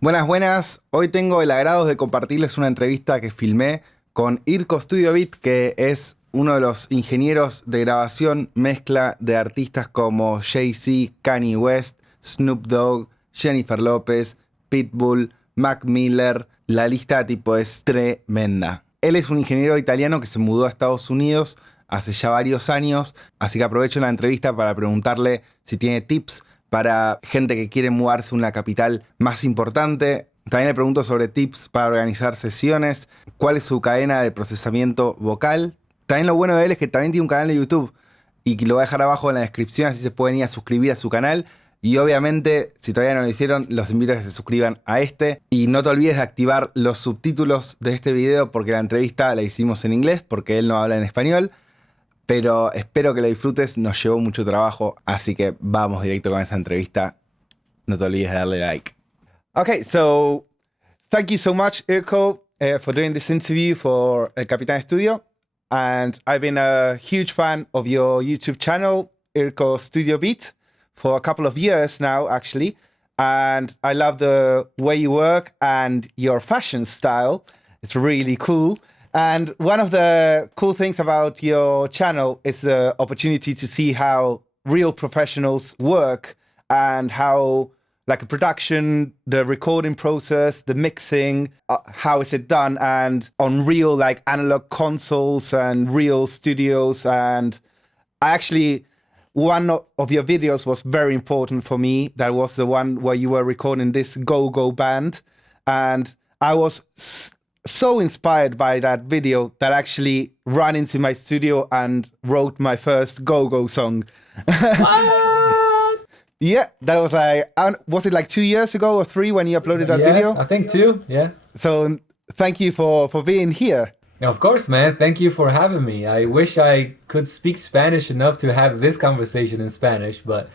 Buenas, buenas. Hoy tengo el agrado de compartirles una entrevista que filmé con IRKO Studio Beat, que es uno de los ingenieros de grabación mezcla de artistas como Jay-Z, Kanye West, Snoop Dogg, Jennifer Lopez, Pitbull, Mac Miller. La lista tipo es tremenda. Él es un ingeniero italiano que se mudó a Estados Unidos hace ya varios años, así que aprovecho la entrevista para preguntarle si tiene tips para gente que quiere mudarse a una capital más importante. También le pregunto sobre tips para organizar sesiones, cuál es su cadena de procesamiento vocal. También lo bueno de él es que también tiene un canal de YouTube y que lo voy a dejar abajo en la descripción, así se pueden ir a suscribir a su canal. Y obviamente, si todavía no lo hicieron, los invito a que se suscriban a este. Y no te olvides de activar los subtítulos de este video porque la entrevista la hicimos en inglés, porque él no habla en español. Pero espero que la disfrutes, nos llevó mucho trabajo, así que vamos directo con esa entrevista. No te olvides de darle like. Okay, so thank you so much, IRKO, for doing this interview for Capitán Estudio. And I've been a huge fan of your YouTube channel, IRKO Studio Beat, for a couple of years now, actually. And I love the way you work and your fashion style. It's really cool. And one of the cool things about your channel is the opportunity to see how real professionals work and how, like, a production, the recording process, the mixing, how is it done, and on real, like, analog consoles and real studios. And I actually, one of your videos was very important for me. That was the one where you were recording this go-go band. And I was so inspired by that video that I actually ran into my studio and wrote my first go-go song. What? Yeah, that was like, was it like 2 years ago or 3 when you uploaded that video? I think 2, yeah. So thank you for being here. Of course, man. Thank you for having me. I wish I could speak Spanish enough to have this conversation in Spanish, but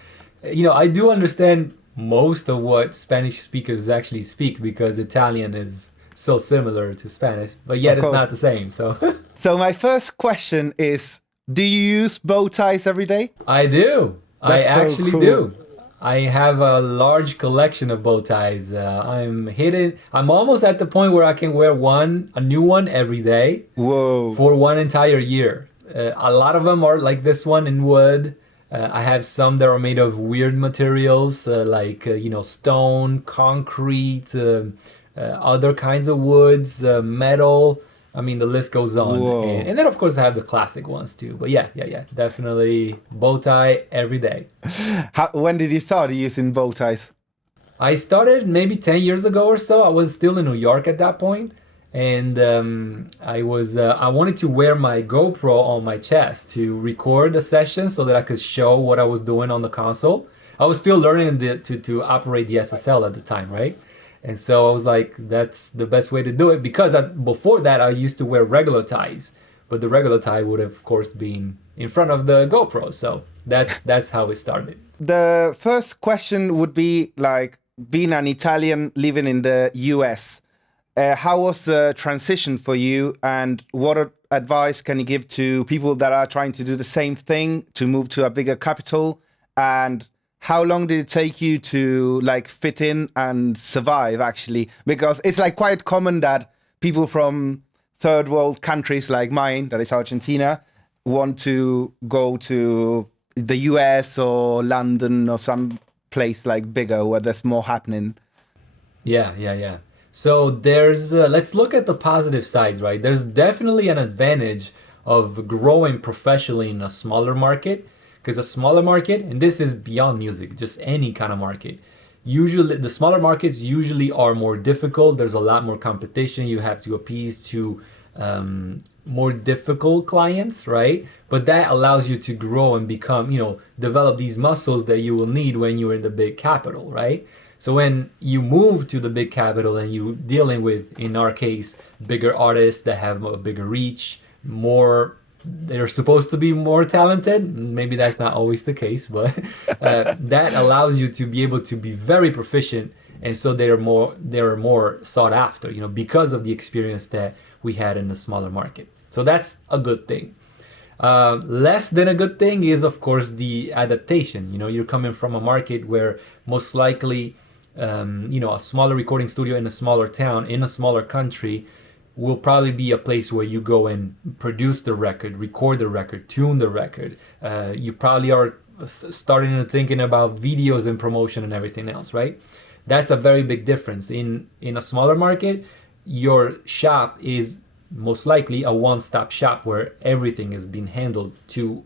I do understand most of what Spanish speakers actually speak because Italian is so similar to Spanish, but yet it's not the same. So So my first question is, do you use bow ties every day? I do. I That's so actually cool. do. I have a large collection of bow ties. I'm almost at the point where I can wear a new one every day. Whoa. For one entire year. A lot of them are like this one in wood. I have some that are made of weird materials, like stone, concrete, other kinds of woods, metal. I mean, the list goes on. And then, of course, I have the classic ones too. But yeah, definitely bow tie every day. When did you start using bow ties? I started maybe 10 years ago or so. I was still in New York at that point. And I wanted to wear my GoPro on my chest to record a session so that I could show what I was doing on the console. I was still learning to operate the SSL at the time, right? And so I was like, that's the best way to do it because before that I used to wear regular ties, but the regular tie would have, of course, been in front of the GoPro. So that's how it started. The first question would be like being an Italian living in the US. How was the transition for you, and what advice can you give to people that are trying to do the same thing to move to a bigger capital? And how long did it take you to like fit in and survive, actually? Because it's like quite common that people from third world countries like mine, that is Argentina, want to go to the US or London or some place like bigger where there's more happening. Yeah. So let's look at the positive sides, right? There's definitely an advantage of growing professionally in a smaller market. Because a smaller market, and this is beyond music, just any kind of market, usually the smaller markets usually are more difficult. There's a lot more competition. You have to appease to more difficult clients, right? But that allows you to grow and become, develop these muscles that you will need when you're in the big capital, right? So when you move to the big capital and you're dealing with, in our case, bigger artists that have a bigger reach, they're supposed to be more talented. Maybe that's not always the case, but that allows you to be able to be very proficient, and so they're more sought after, because of the experience that we had in the smaller market. So that's a good thing. Less than a good thing is, of course, the adaptation. You're coming from a market where most likely a smaller recording studio in a smaller town, in a smaller country, will probably be a place where you go and produce the record, record the record, tune the record. You probably are starting to thinking about videos and promotion and everything else, right? That's a very big difference. In a smaller market, your shop is most likely a one-stop shop where everything is being handled to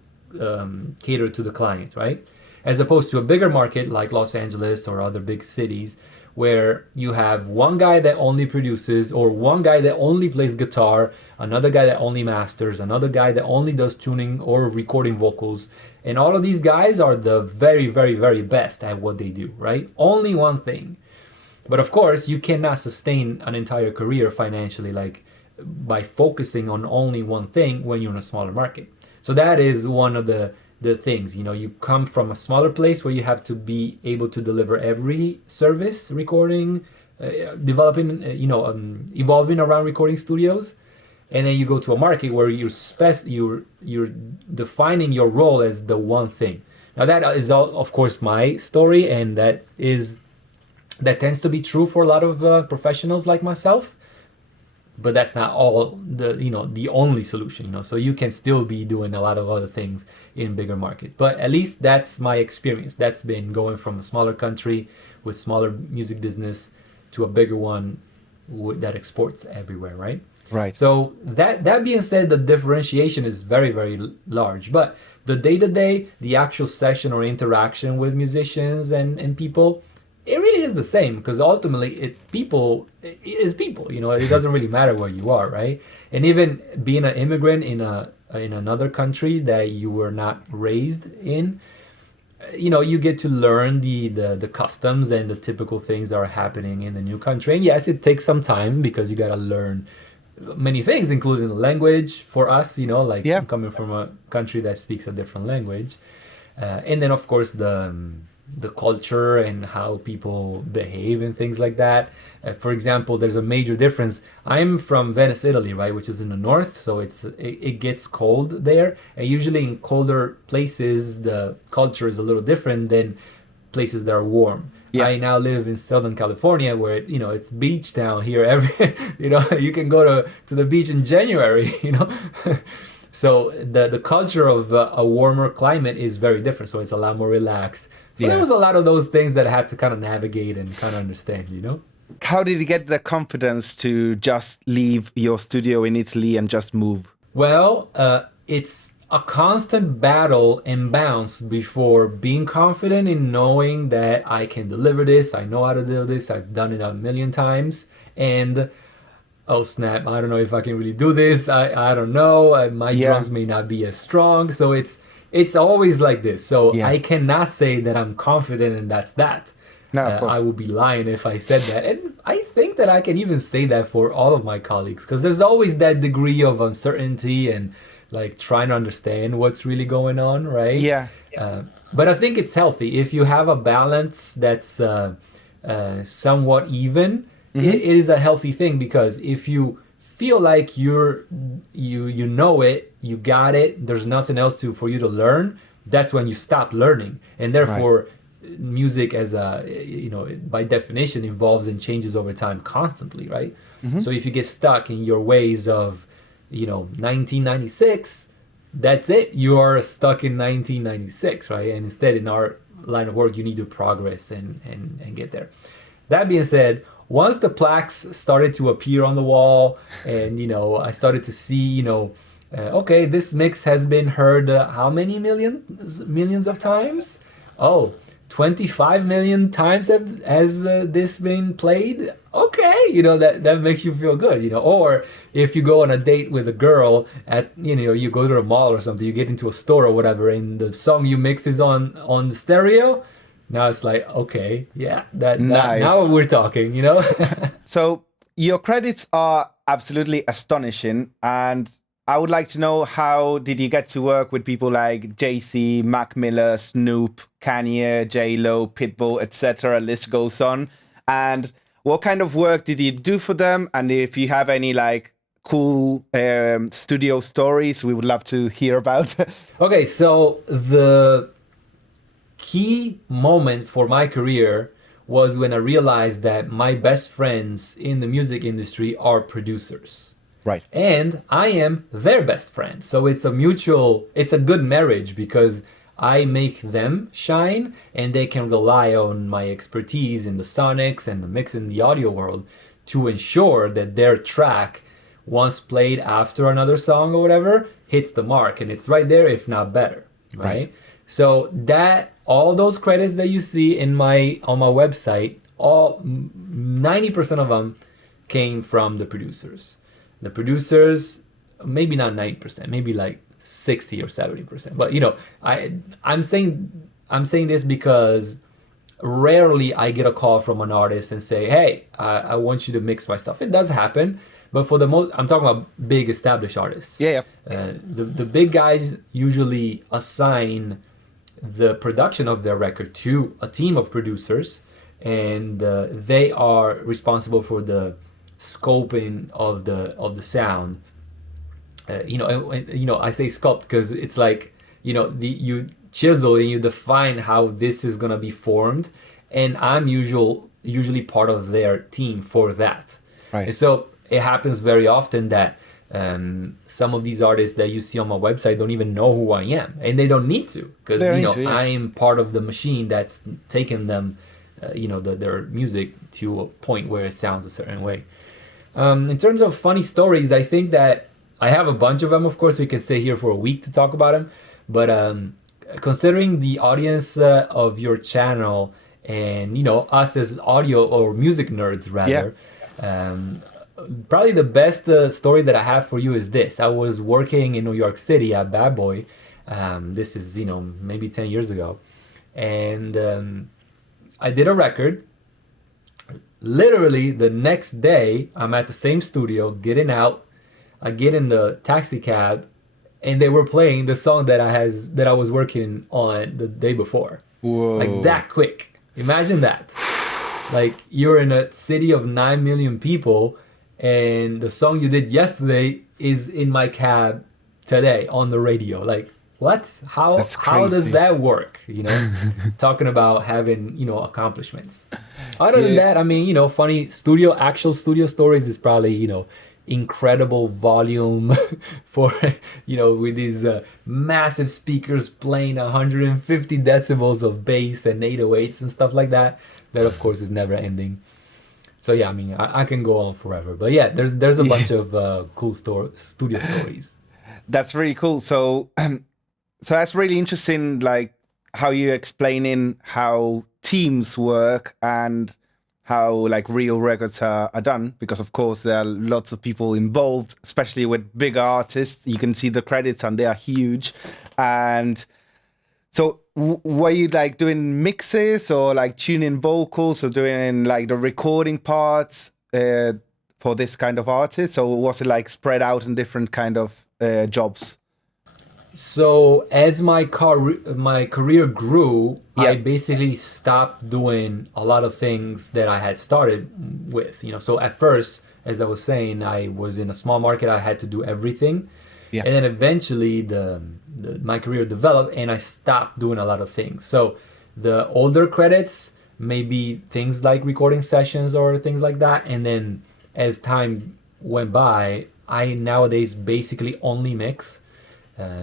cater to the client, right? As opposed to a bigger market like Los Angeles or other big cities, where you have one guy that only produces, or one guy that only plays guitar, another guy that only masters, another guy that only does tuning or recording vocals. And all of these guys are the very, very, very best at what they do, right? Only one thing. But of course, you cannot sustain an entire career financially, like by focusing on only one thing when you're in a smaller market. So that is one of the things. You come from a smaller place where you have to be able to deliver every service, recording, developing, evolving around recording studios, and then you go to a market where you're defining your role as the one thing. Now that is all, of course, my story, and that tends to be true for a lot of professionals like myself. But that's not all the only solution, so you can still be doing a lot of other things in bigger market. But at least that's my experience. That's been going from a smaller country with smaller music business to a bigger one that exports everywhere, right? Right. So that being said, the differentiation is very, very large. But the day-to-day, the actual session or interaction with musicians and people, it really is the same, because ultimately people. It doesn't really matter where you are, right? And even being an immigrant in another country that you were not raised in, you get to learn the customs and the typical things that are happening in the new country. And yes, it takes some time, because you got to learn many things, including the language for us, coming from a country that speaks a different language. And then, of course, the culture and how people behave and things like that. For example, there's a major difference. I'm from Venice, Italy, right, which is in the north, so it gets cold there. And usually in colder places, the culture is a little different than places that are warm. Yeah. I now live in Southern California, where it's beach town here. You can go to the beach in January. So the culture of a warmer climate is very different. So it's a lot more relaxed. So There was a lot of those things that I had to kind of navigate and kind of understand, How did you get the confidence to just leave your studio in Italy and just move? Well, it's a constant battle and bounce before being confident in knowing that I can deliver this. I know how to do this. I've done it a million times. And, oh snap, I don't know if I can really do this. I don't know. My drums may not be as strong. So it's always like this. So I cannot say that I'm confident and that's that. No, of course. I would be lying if I said that. And I think that I can even say that for all of my colleagues, because there's always that degree of uncertainty and like trying to understand what's really going on, right? Yeah. But I think it's healthy. If you have a balance that's somewhat even, it is a healthy thing, because if you feel like you know it, you got it, there's nothing else for you to learn, that's when you stop learning. And therefore, music as by definition evolves and changes over time constantly, right? So if you get stuck in your ways of 1996, that's it, you are stuck in 1996, right? And instead, in our line of work, you need to progress and get there. That being said, once the plaques started to appear on the wall, and I started to see okay, this mix has been heard how many millions of times? 25 million times has this been played? Okay, that makes you feel good, Or if you go on a date with a girl at, you go to a mall or something, you get into a store or whatever, and the song you mix is on the stereo. Now it's like, okay, yeah, that nice. Now we're talking, So your credits are absolutely astonishing, and I would like to know, how did you get to work with people like Jay-Z, Mac Miller, Snoop, Kanye, J-Lo, Pitbull, etc. List goes on. And what kind of work did you do for them? And if you have any like cool studio stories, we would love to hear about. Okay, so the key moment for my career was when I realized that my best friends in the music industry are producers. Right. And I am their best friend. So it's a good marriage because I make them shine and they can rely on my expertise in the sonics and the mix in the audio world to ensure that their track, once played after another song or whatever, hits the mark and it's right there, if not better. Right. So that all those credits that you see on my website, all 90% of them came from the producers. The producers, maybe not 90%, maybe like 60 or 70%. But I'm saying this because rarely I get a call from an artist and say, "Hey, I want you to mix my stuff." It does happen, but for the most, I'm talking about big established artists. Yeah. The big guys usually assign the production of their record to a team of producers, and they are responsible for the scoping of the sound. I say sculpt because it's like you chisel and you define how this is gonna be formed, and I'm usually part of their team for that. Right. And so it happens very often that some of these artists that you see on my website don't even know who I am, and they don't need to because I am part of the machine that's taken them, their music to a point where it sounds a certain way. In terms of funny stories, I think that I have a bunch of them. Of course, we can stay here for a week to talk about them. But considering the audience of your channel and, us as audio or music nerds, rather, probably the best story that I have for you is this. I was working in New York City at Bad Boy. This is, maybe 10 years ago. And I did a record. Literally the next day, I'm at the same studio, getting out. I get in the taxi cab, and they were playing the song that I was working on the day before. Whoa. Like that quick. Imagine that. Like you're in a city of 9 million people, and the song you did yesterday is in my cab today on the radio. Like what? How does that work? Talking about having with Other than that, I mean, funny actual studio stories is probably, incredible volume for, with these massive speakers playing 150 decibels of bass and 808s and stuff like that. That, of course, is never ending. So, yeah, I mean, I can go on forever. But, yeah, there's a bunch of cool studio stories. That's really cool. So that's really interesting, like, how you're explaining how teams work and how like real records are done, because of course there are lots of people involved, especially with bigger artists. You can see the credits and they are huge. And so were you like doing mixes or like tuning vocals or doing like the recording parts for this kind of artist, or was it like spread out in different kind of jobs? So as my career grew, I basically stopped doing a lot of things that I had started with. So at first, as I was saying, I was in a small market. I had to do everything, and then eventually my career developed, and I stopped doing a lot of things. So the older credits, maybe things like recording sessions or things like that, and then as time went by, I nowadays basically only mix.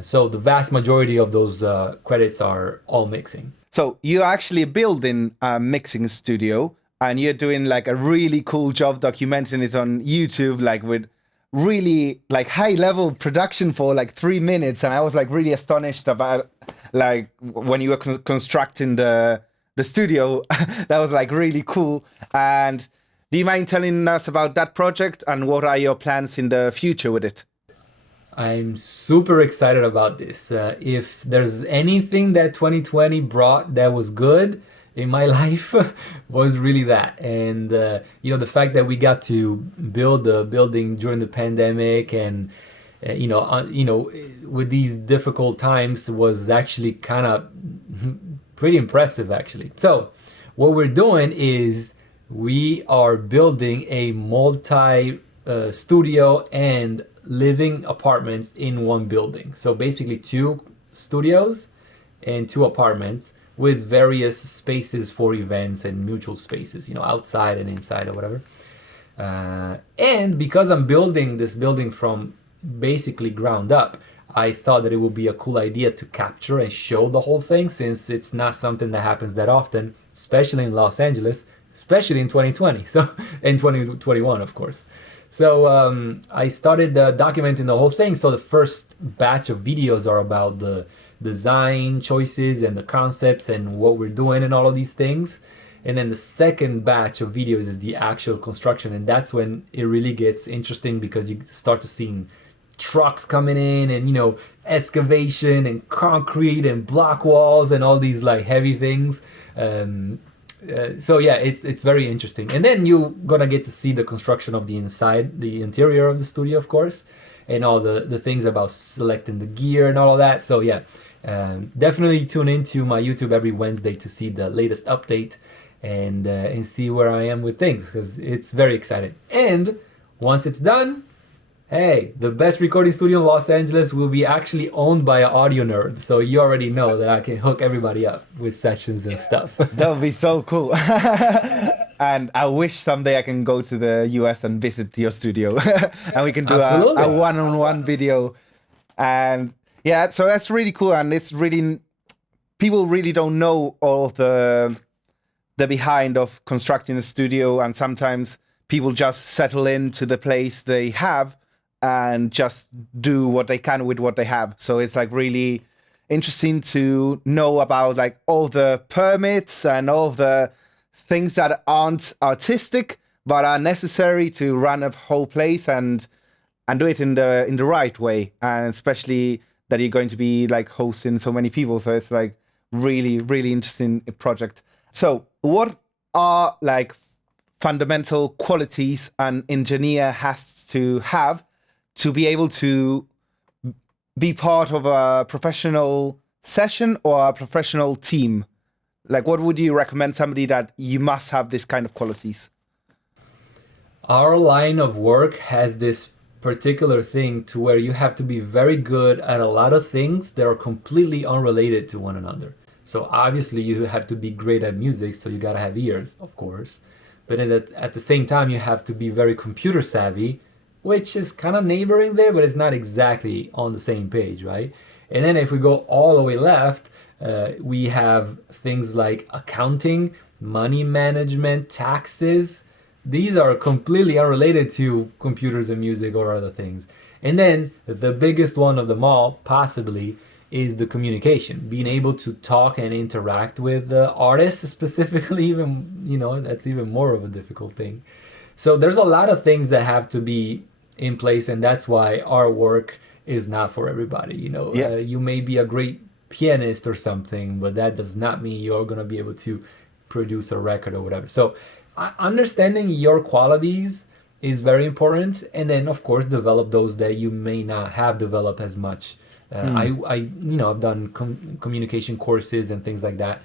So the vast majority of those credits are all mixing. So you're actually building a mixing studio, and you're doing like a really cool job documenting it on YouTube, like with really like high level production for like 3 minutes. And I was like really astonished about like when you were constructing the studio. That was like really cool. And do you mind telling us about that project and what are your plans in the future with it? I'm super excited about this. If there's anything that 2020 brought that was good in my life, was really that. And the fact that we got to build the building during the pandemic and with these difficult times was actually kind of pretty impressive, actually. So what we're doing is we are building a multi studio and living apartments in one building. So basically 2 studios and 2 apartments with various spaces for events and mutual spaces, outside and inside or whatever. And because I'm building this building from basically ground up, I thought that it would be a cool idea to capture and show the whole thing, since it's not something that happens that often, especially in Los Angeles, especially in 2020, so in 2021, of course. So I started documenting the whole thing. So the first batch of videos are about the design choices and the concepts and what we're doing and all of these things. And then the second batch of videos is the actual construction. And that's when it really gets interesting, because you start to see trucks coming in and, excavation and concrete and block walls and all these like heavy things. So yeah, it's very interesting. And then you're gonna get to see the construction of the inside, the interior of the studio, of course, and all the things about selecting the gear and all of that. So yeah, definitely tune into my YouTube every Wednesday to see the latest update and see where I am with things, because it's very exciting. And once it's done, hey, the best recording studio in Los Angeles will be actually owned by an audio nerd. So you already know that I can hook everybody up with sessions and stuff. That would be so cool. And I wish someday I can go to the US and visit your studio and we can do a one-on-one video. And yeah, so that's really cool. And it's really, people really don't know all of the behind of constructing a studio. And sometimes people just settle into the place they have and just do what they can with what they have. So it's like really interesting to know about like all the permits and all the things that aren't artistic but are necessary to run a whole place and do it in the right way. And especially that you're going to be like hosting so many people. So it's like really, really interesting project. So what are like fundamental qualities an engineer has to have to be able to be part of a professional session or a professional team? Like, what would you recommend somebody that you must have this kind of qualities? Our line of work has this particular thing to where you have to be very good at a lot of things that are completely unrelated to one another. So obviously you have to be great at music, so you gotta have ears, of course. But at the same time, you have to be very computer savvy, which is kind of neighboring there, but it's not exactly on the same page, right? And then if we go all the way left, we have things like accounting, money management, taxes. These are completely unrelated to computers and music or other things. And then the biggest one of them all, possibly, is the communication. Being able to talk and interact with the artists specifically, even, that's even more of a difficult thing. So there's a lot of things that have to be in place, and that's why our work is not for everybody. You may be a great pianist or something, but that does not mean you're going to be able to produce a record or whatever. So understanding your qualities is very important, and then of course develop those that you may not have developed as much. I've done communication courses and things like that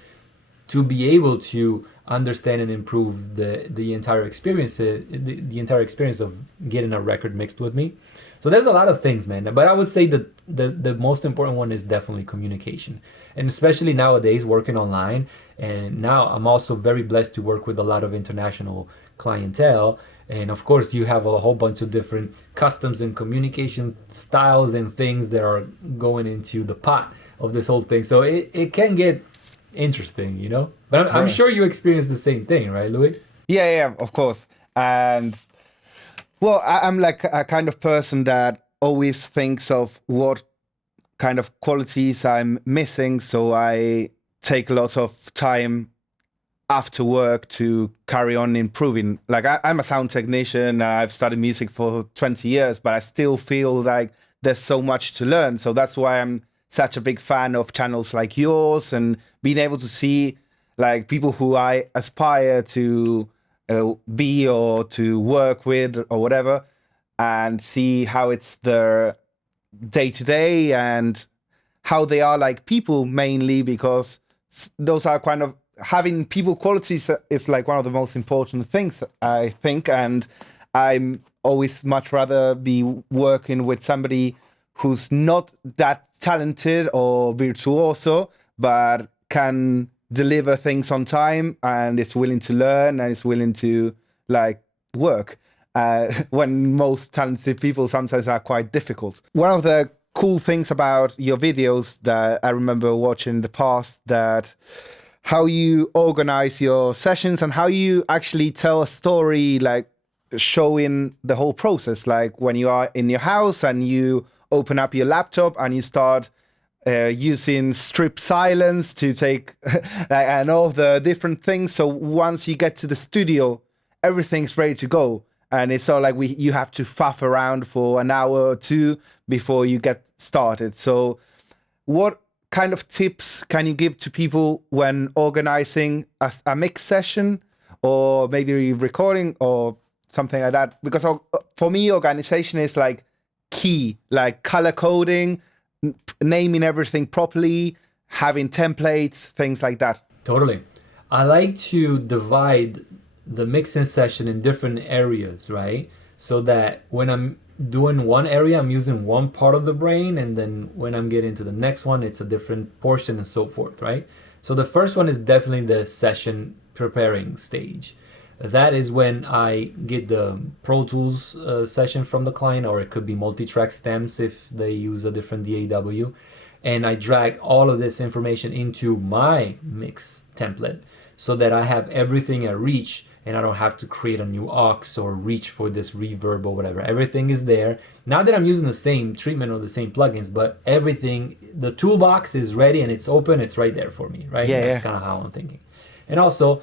to be able to understand and improve the entire experience, the entire experience of getting a record mixed with me. So there's a lot of things, man. But I would say that the most important one is definitely communication, and especially nowadays working online. And now I'm also very blessed to work with a lot of international clientele. And of course, you have a whole bunch of different customs and communication styles and things that are going into the pot of this whole thing. So it can get interesting, But I'm sure you experience the same thing, right, Louis? Yeah, of course. And well, I'm like a kind of person that always thinks of what kind of qualities I'm missing. So I take lots of time after work to carry on improving. Like I'm a sound technician. I've studied music for 20 years, but I still feel like there's so much to learn. So that's why I'm such a big fan of channels like yours and being able to see like people who I aspire to be or to work with or whatever, and see how it's their day to day and how they are like people, mainly because those are kind of having people qualities is like one of the most important things, I think. And I'm always much rather be working with somebody who's not that talented or virtuoso, but can deliver things on time and is willing to learn and is willing to like work. When most talented people sometimes are quite difficult. One of the cool things about your videos that I remember watching in the past, that how you organize your sessions and how you actually tell a story, like showing the whole process, like when you are in your house and you open up your laptop and you start using strip silence to take and all the different things. So once you get to the studio, everything's ready to go. And it's all like you have to faff around for an hour or two before you get started. So what kind of tips can you give to people when organizing a mix session or maybe recording or something like that? Because for me, organization is like key, like color coding, naming everything properly, having templates, things like that. Totally. I like to divide the mixing session in different areas, right? So that when I'm doing one area, I'm using one part of the brain, and then when I'm getting to the next one, it's a different portion and so forth, right? So the first one is definitely the session preparing stage. That is when I get the Pro Tools session from the client, or it could be multi-track stems if they use a different DAW, and I drag all of this information into my mix template so that I have everything at reach and I don't have to create a new aux or reach for this reverb or whatever. Everything is there. Not that I'm using the same treatment or the same plugins, but everything, the toolbox is ready and it's open, it's right there for me, right? Yeah, That's kind of how I'm thinking. And also,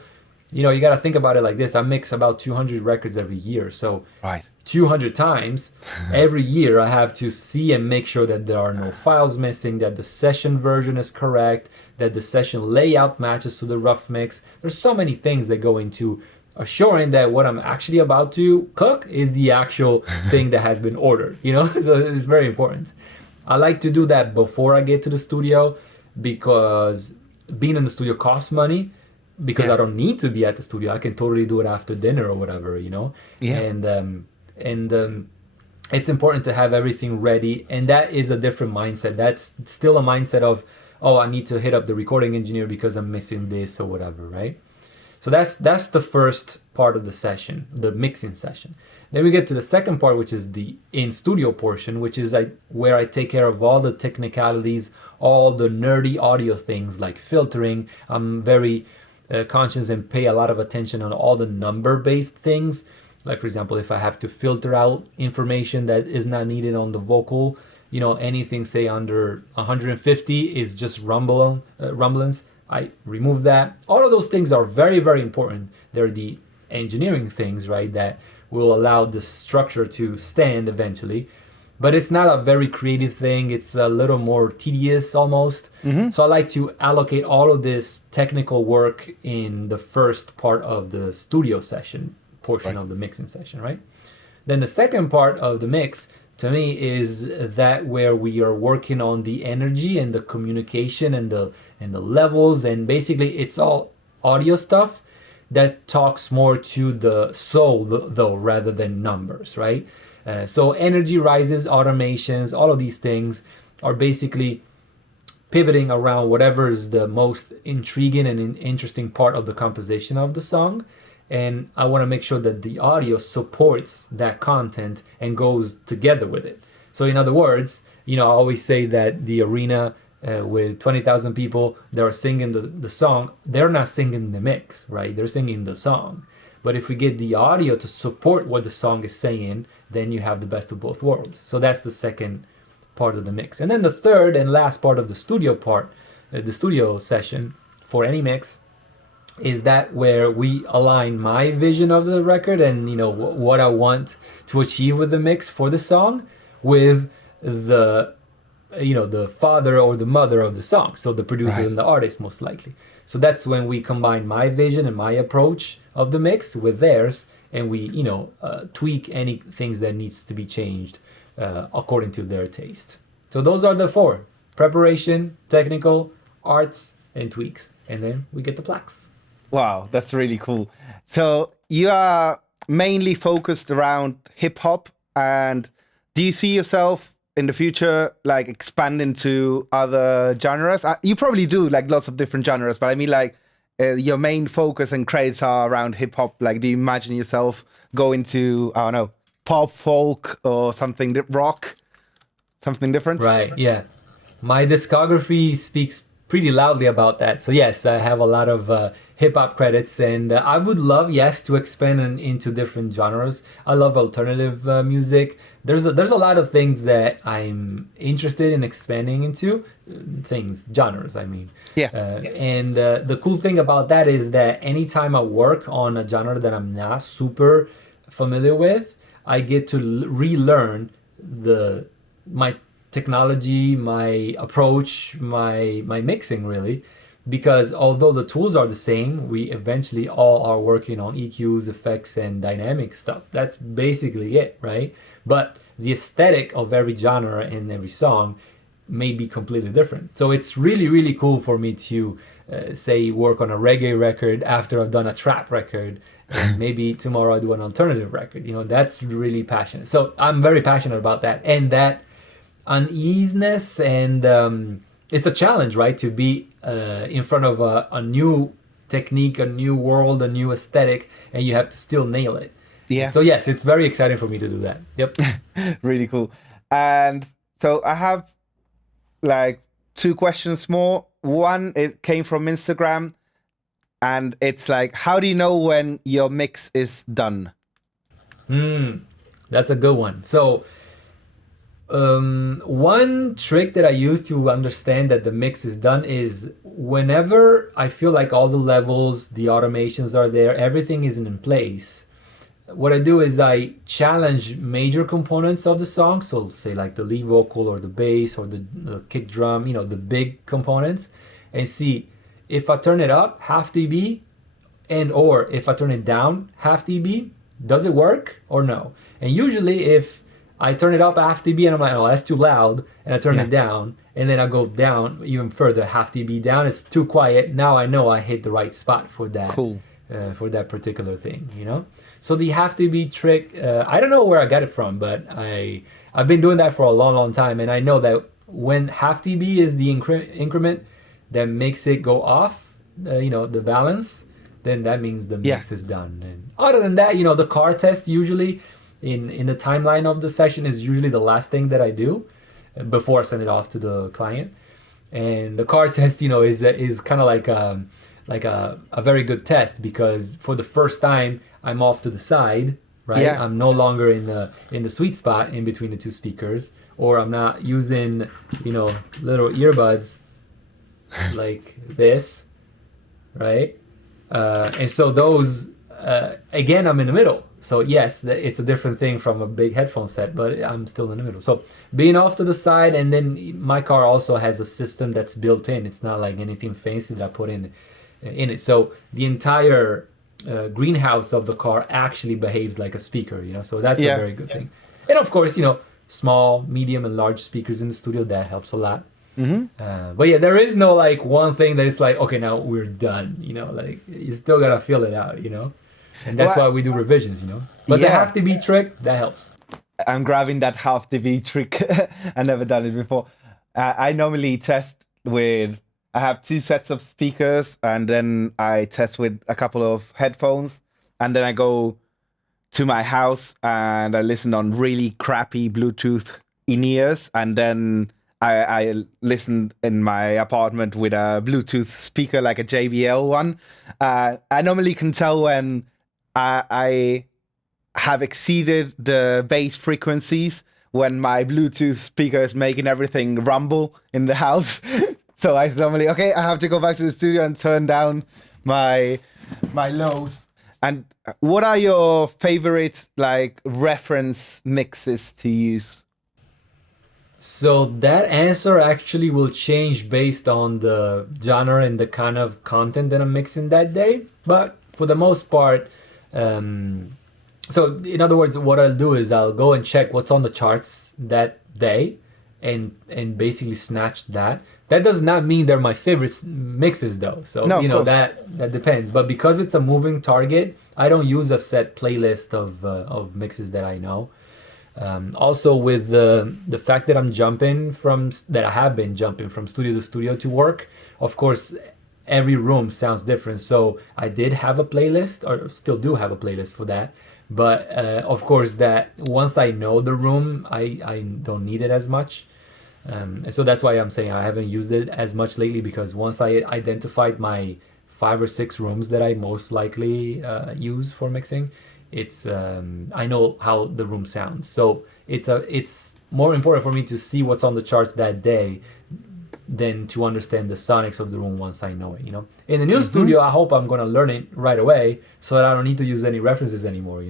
you know, you got to think about it like this. I mix about 200 records every year. So right. 200 times every year I have to see and make sure that there are no files missing, that the session version is correct, that the session layout matches to the rough mix. There's so many things that go into assuring that what I'm actually about to cook is the actual thing that has been ordered, you know? So it's very important. I like to do that before I get to the studio because being in the studio costs money, because I don't need to be at the studio. I can totally do it after dinner or whatever, you know? Yeah. And it's important to have everything ready. And that is a different mindset. That's still a mindset of, oh, I need to hit up the recording engineer because I'm missing this or whatever, right? So that's the first part of the session, the mixing session. Then we get to the second part, which is the in-studio portion, which is where I take care of all the technicalities, all the nerdy audio things like filtering. I'm very conscious and pay a lot of attention on all the number-based things. Like, for example, if I have to filter out information that is not needed on the vocal, you know, anything say under 150 is just rumblings. I remove that. All of those things are very, very important. They're the engineering things, right, that will allow the structure to stand eventually. But it's not a very creative thing. It's a little more tedious almost. Mm-hmm. So I like to allocate all of this technical work in the first part of the studio session portion of the mixing session, right? Then the second part of the mix, to me, is that where we are working on the energy and the communication and the levels, and basically it's all audio stuff that talks more to the soul though rather than numbers, right? So energy rises, automations, all of these things are basically pivoting around whatever is the most intriguing and interesting part of the composition of the song. And I want to make sure that the audio supports that content and goes together with it. So in other words, you know, I always say that the arena with 20,000 people that are singing the song, they're not singing the mix, right? They're singing the song. But if we get the audio to support what the song is saying, then you have the best of both worlds. So that's the second part of the mix. And then the third and last part of the studio part, the studio session for any mix, is that where we align my vision of the record and, you know, what I want to achieve with the mix for the song with the, you know, the father or the mother of the song. So the producer and the artist, most likely. So that's when we combine my vision and my approach of the mix with theirs, and we, you know, tweak any things that needs to be changed according to their taste. So those are the four: preparation, technical, arts, and tweaks. And then we get the plaques. Wow, that's really cool. So you are mainly focused around hip hop, and do you see yourself in the future like expand into other genres? You probably do like lots of different genres, but I mean like your main focus and credits are around hip hop. Like, do you imagine yourself going to, I don't know, pop, folk, or something, rock, something different? Right, yeah. My discography speaks pretty loudly about that. So yes, I have a lot of hip hop credits, and I would love, yes, to expand into different genres. I love alternative music. There's a lot of things that I'm interested in expanding into, genres. I mean, Yeah. And the cool thing about that is that anytime I work on a genre that I'm not super familiar with, I get to relearn my technology, my approach, my mixing, really, because although the tools are the same, we eventually all are working on EQs, effects, and dynamic stuff. That's basically it, right? But the aesthetic of every genre and every song may be completely different. So it's really, really cool for me to say work on a reggae record after I've done a trap record, and maybe tomorrow I do an alternative record. That's really passionate. So I'm very passionate about that, and that uneasiness, and it's a challenge, right, to be in front of a new technique, a new world, a new aesthetic, and you have to still nail it. Yeah. So yes, it's very exciting for me to do that. Yep. Really cool. And so I have like 2 questions more. One, it came from Instagram, and it's like, how do you know when your mix is done? That's a good one. So one trick that I use to understand that the mix is done is whenever I feel like all the levels, the automations are there, everything is in place, what I do is I challenge major components of the song. So say like the lead vocal or the bass or the kick drum, the big components, and see if I turn it up half dB and or if I turn it down half dB, does it work or no? And usually if I turn it up half dB and I'm like, oh, that's too loud, and I turn it down, and then I go down even further, half dB down, it's too quiet. Now I know I hit the right spot for that. Cool. For that particular thing, So the half dB trick, I don't know where I got it from, but I've been doing that for a long, long time, and I know that when half dB is the increment that makes it go off, the balance, then that means the mix is done. And other than that, the car test usually in the timeline of the session is usually the last thing that I do before I send it off to the client. And the car test, is kind of like a very good test, because for the first time I'm off to the side, right? Yeah. I'm no longer in the sweet spot in between the two speakers, or I'm not using little earbuds like this, right? And so those again, I'm in the middle. So yes, it's a different thing from a big headphone set, but I'm still in the middle. So being off to the side, and then my car also has a system that's built in. It's not like anything fancy that I put in it. So the entire greenhouse of the car actually behaves like a speaker, so that's a very good thing. And of course, small, medium, and large speakers in the studio, that helps a lot. But yeah, there is no like one thing that it's like, okay, now we're done, like you still gotta feel it out, and that's why we do revisions, but the half dB trick, that helps. I'm grabbing that half dB trick. I never done it before. I normally test with, I have 2 sets of speakers, and then I test with a couple of headphones, and then I go to my house and I listen on really crappy Bluetooth in-ears, and then I listen in my apartment with a Bluetooth speaker, like a JBL one. I normally can tell when I have exceeded the bass frequencies, when my Bluetooth speaker is making everything rumble in the house. So I normally, I have to go back to the studio and turn down my lows. And what are your favorite like reference mixes to use? So that answer actually will change based on the genre and the kind of content that I'm mixing that day. But for the most part, so in other words, what I'll do is I'll go and check what's on the charts that day and basically snatch that. That does not mean they're my favorite mixes though. So, no, that depends. But because it's a moving target, I don't use a set playlist of mixes that I know. Also, with the fact that I have been jumping from studio to studio to work, of course, every room sounds different. So I did have a playlist, or still do have a playlist for that. But of course, that once I know the room, I don't need it as much. And so that's why I'm saying I haven't used it as much lately, because once I identified my 5 or 6 rooms that I most likely use for mixing, it's I know how the room sounds. So it's more important for me to see what's on the charts that day than to understand the sonics of the room once I know it. In the new studio, I hope I'm gonna learn it right away, so that I don't need to use any references anymore.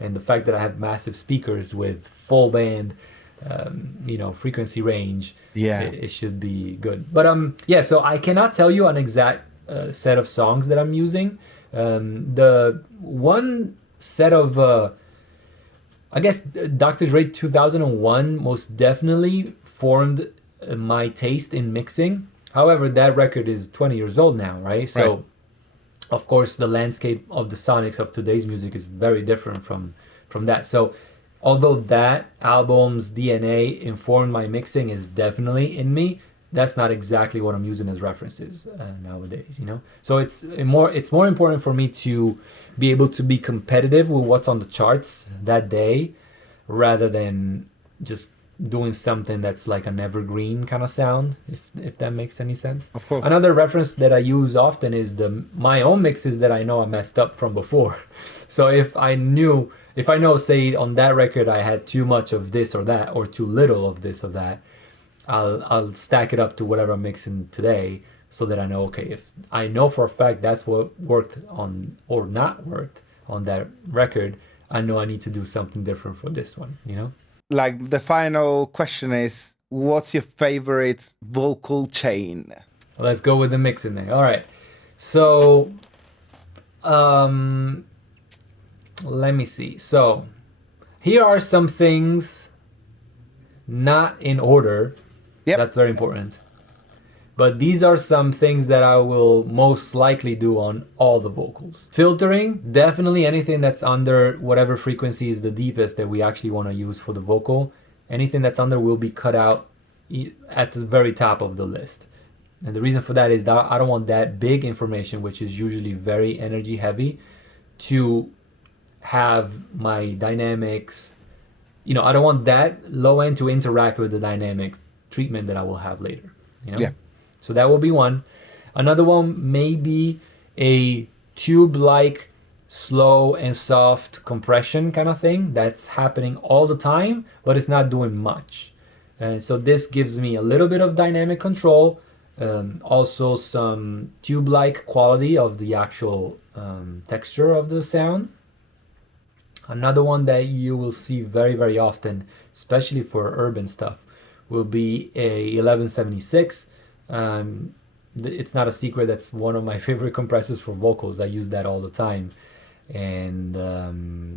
And the fact that I have massive speakers with full band, frequency range, it should be good. But yeah, so I cannot tell you an exact set of songs that I'm using. The one set of I guess Dr. Dre 2001 most definitely formed my taste in mixing. However, that record is 20 years old now, right? So of course the landscape of the sonics of today's music is very different from that. So although that album's DNA informed my mixing is definitely in me, that's not exactly what I'm using as references nowadays, So it's more important for me to be able to be competitive with what's on the charts that day, rather than just doing something that's like an evergreen kind of sound, if that makes any sense. Of course. Another reference that I use often is my own mixes that I know I messed up from before. So if I know, say on that record I had too much of this or that, or too little of this or that, I'll stack it up to whatever I'm mixing today, so that I know, okay, if I know for a fact that's what worked on or not worked on that record, I know I need to do something different for this one, Like, the final question is, what's your favorite vocal chain? Let's go with the mixing thing. All right. So, let me see. So, here are some things not in order. Yep. That's very important. But these are some things that I will most likely do on all the vocals. Filtering, definitely anything that's under whatever frequency is the deepest that we actually want to use for the vocal. Anything that's under will be cut out at the very top of the list. And the reason for that is that I don't want that big information, which is usually very energy heavy, to have my dynamics. I don't want that low end to interact with the dynamics treatment that I will have later. Yeah. So that will be one. Another one may be a tube-like slow and soft compression kind of thing that's happening all the time, but it's not doing much. And so this gives me a little bit of dynamic control, also some tube-like quality of the actual texture of the sound. Another one that you will see very, very often, especially for urban stuff, will be a 1176. It's not a secret, that's one of my favorite compressors for vocals. I use that all the time. And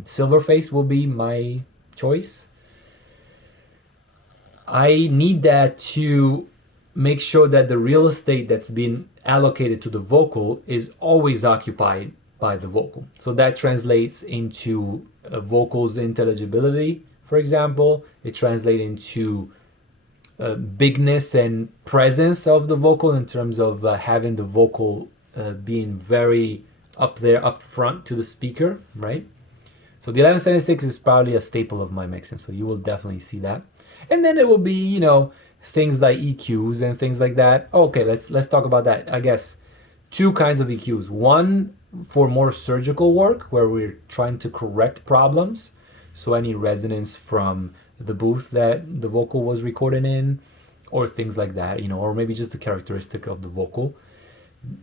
Silverface will be my choice. I need that to make sure that the real estate that's been allocated to the vocal is always occupied by the vocal. So that translates into vocals intelligibility, for example. It translates into bigness and presence of the vocal, in terms of having the vocal being very up there, up front to the speaker, right? So the 1176 is probably a staple of my mixing, so you will definitely see that. And then it will be, things like EQs and things like that. Okay, let's talk about that. I guess 2 kinds of EQs. One for more surgical work, where we're trying to correct problems. So any resonance from the booth that the vocal was recorded in, or things like that, or maybe just the characteristic of the vocal.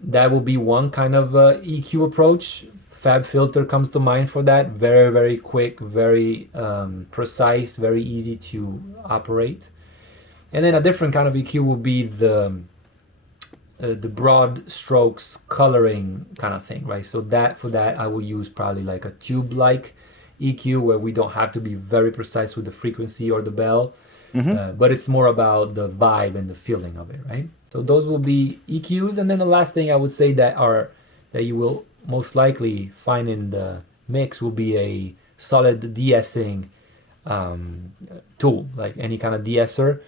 That will be one kind of EQ approach. FabFilter comes to mind for that. Very, very quick, very precise, very easy to operate. And then a different kind of EQ will be the broad strokes coloring kind of thing, right? So for that I will use probably like a tube-like EQ, where we don't have to be very precise with the frequency or the bell, but it's more about the vibe and the feeling of it, right? So those will be EQs. And then the last thing I would say that you will most likely find in the mix will be a solid de-essing tool, like any kind of de-esser,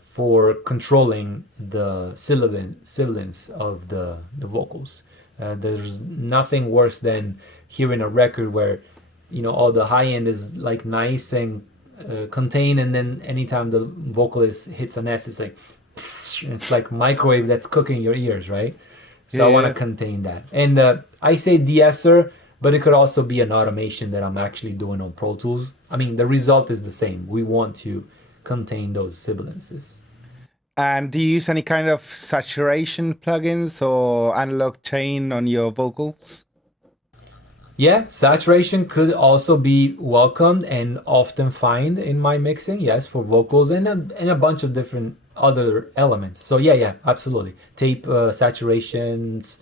for controlling the sibilance of the vocals. There's nothing worse than hearing a record where, you know, all the high end is like nice and contained, and then anytime the vocalist hits an S, it's like, psh, it's like microwave that's cooking your ears, right? So I want to contain that. And I say de-esser, but it could also be an automation that I'm actually doing on Pro Tools. I mean, the result is the same. We want to contain those sibilances. And do you use any kind of saturation plugins or analog chain on your vocals? Yeah, saturation could also be welcomed and often find in my mixing, yes, for vocals and a bunch of different other elements. So yeah, absolutely. Tape saturations,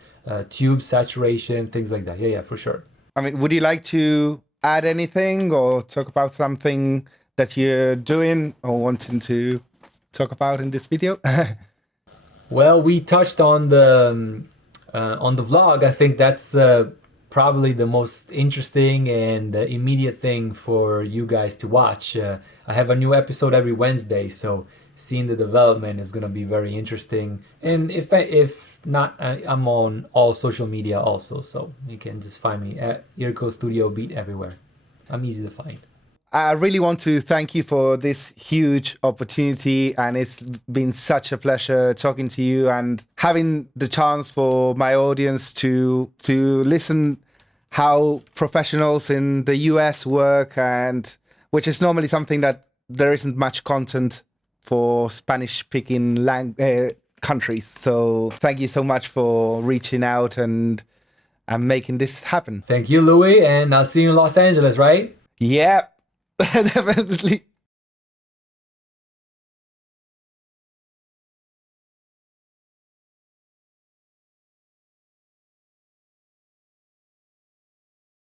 tube saturation, things like that. Yeah, for sure. I mean, would you like to add anything or talk about something that you're doing or wanting to talk about in this video? Well, we touched on the vlog. I think that's probably the most interesting and immediate thing for you guys to watch. I have a new episode every Wednesday, so seeing the development is going to be very interesting. And if not, I'm on all social media also, so you can just find me at IRKO Studio Beat everywhere. I'm easy to find. I really want to thank you for this huge opportunity, and it's been such a pleasure talking to you and having the chance for my audience to listen how professionals in the US work, and which is normally something that there isn't much content for Spanish-speaking countries. So thank you so much for reaching out and making this happen. Thank you, Louis, and I'll see you in Los Angeles, right? Yeah. Definitely.